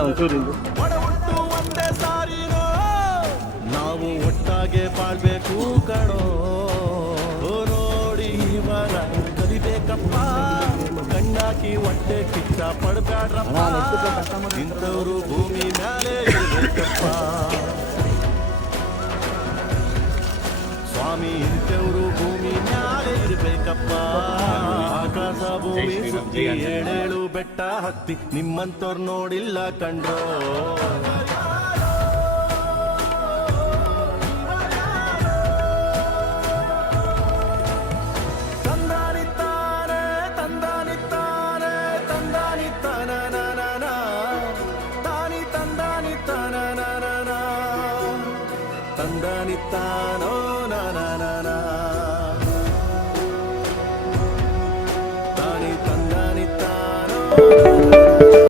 ಒಂಚೂರಿಂದು ಒಡ ಹುಟ್ಟು ಒಂದೇ ಸಾರಿನೋ ನಾವು ಒಟ್ಟಾಗೆ ಬಾಳ್ಬೇಕು ಕಣೋ ನೋಡಿ ಇವರ ಕಲಿಬೇಕಪ್ಪ ಕಣ್ಣಾಕಿ ಹೊಟ್ಟೆ ಕಿಚ್ಚ ಪಡ್ಬ್ಯಾಡ್ರಪ್ಪ ಇಂಥವ್ರು ಭೂಮಿ ಮ್ಯಾಲೆ ಇರ್ಬೇಕಪ್ಪ ಸ್ವಾಮಿ ಇಂಥವ್ರು ಭೂಮಿ ಮ್ಯಾಲೆ ಇರ್ಬೇಕಪ್ಪ ಆಕಾಶ ಭೂಮಿ ಸುತ್ತಿ ಏಳೇಳು ಬೆಟ್ಟ ಹತ್ತಿ ನಿಮ್ಮಂತವ್ರು ನೋಡಿಲ್ಲ ಕಂಡ್ರೋ ತಂದಾನಿತ್ತಾನ